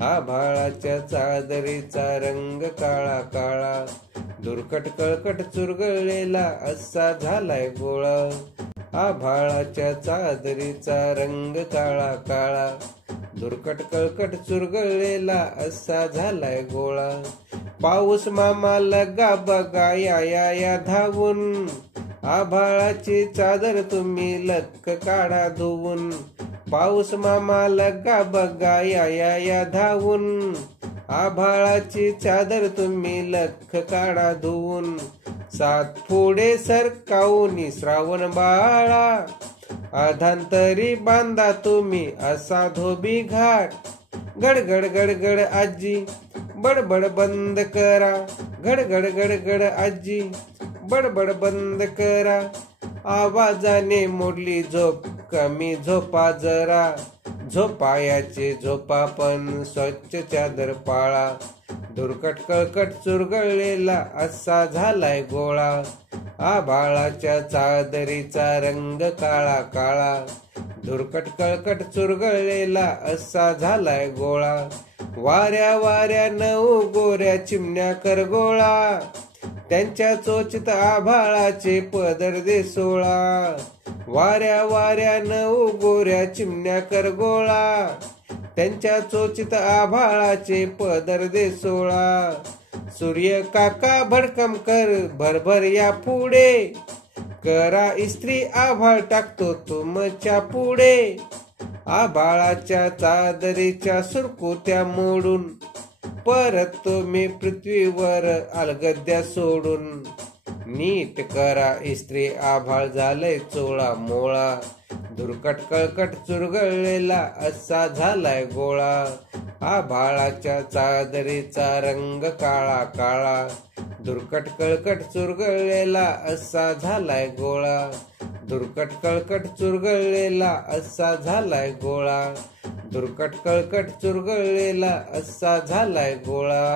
आभाळाच्या चादरीचा रंग काळा काळा, दुर्कट कळकट चुरगळलेला असा झालाय गोळा. आभाळाच्या चादरीचा रंग काळा काळा, दुर्कट कळकट चुरगळलेला असा झालाय गोळा. पाऊस मामा लगा बघा या धावून, आभाळाची चादर तुम्ही लक्क काढा धुवून. पाऊस मामा लगा बघा या धावून, आभाळाची चादर तुम्ही लक्क काढा धुवून. सात पुढे सरकावून श्रावण बाळा, अधांतरी बांधा तुम्ही असा धोबी घाट. गडगड गडगड आजी बडबड बंद करा, गडगड गडगड आजी बडबड बंद करा. आवाजाने मोडली झोप, कमी झोपा जरा. झोपायाचे झोपा पण स्वच्छ चादर पाळा. दुर्कट कळकट चुरगळलेला असा झालाय गोळा. आभाळाच्या चादरीचा रंग काळा काळा, दुर्कट कळकट चुरगळलेला असा झालाय गोळा. वाऱ्या वाऱ्या नऊ गोऱ्या चिमण्या करगोळा, त्यांच्या चोचीत आभाळाचे पदर दे सोळा. वाऱ्या वाऱ्या नऊ गोऱ्या चिमण्या करगोळा, त्यांच्या चोचीत आभाळाचे पदर दे सोळा. सूर्य काका भडकम कर भरभर या पुढे, करा इस्त्री आभाळ टाकतो तुमच्या पुढे. आभाळाच्या चादरीच्या सुरकुत्या मोडून, परत तुम्ही पृथ्वीवर अलगद्या सोडून. नीट करा इस्त्री आभाळ झालंय चोळा मोळा. दुर्कट कळकट चुरगळलेला असा झालाय गोळा. आभाळाच्या चादरीचा रंग काळा काळा, दुर्कट कळकट चुरगळलेला असा झालाय गोळा. दुर्कट कळकट चुरगळलेला असा झालाय गोळा. दुर्कट कळकट चुरगळलेला असा झालाय गोळा.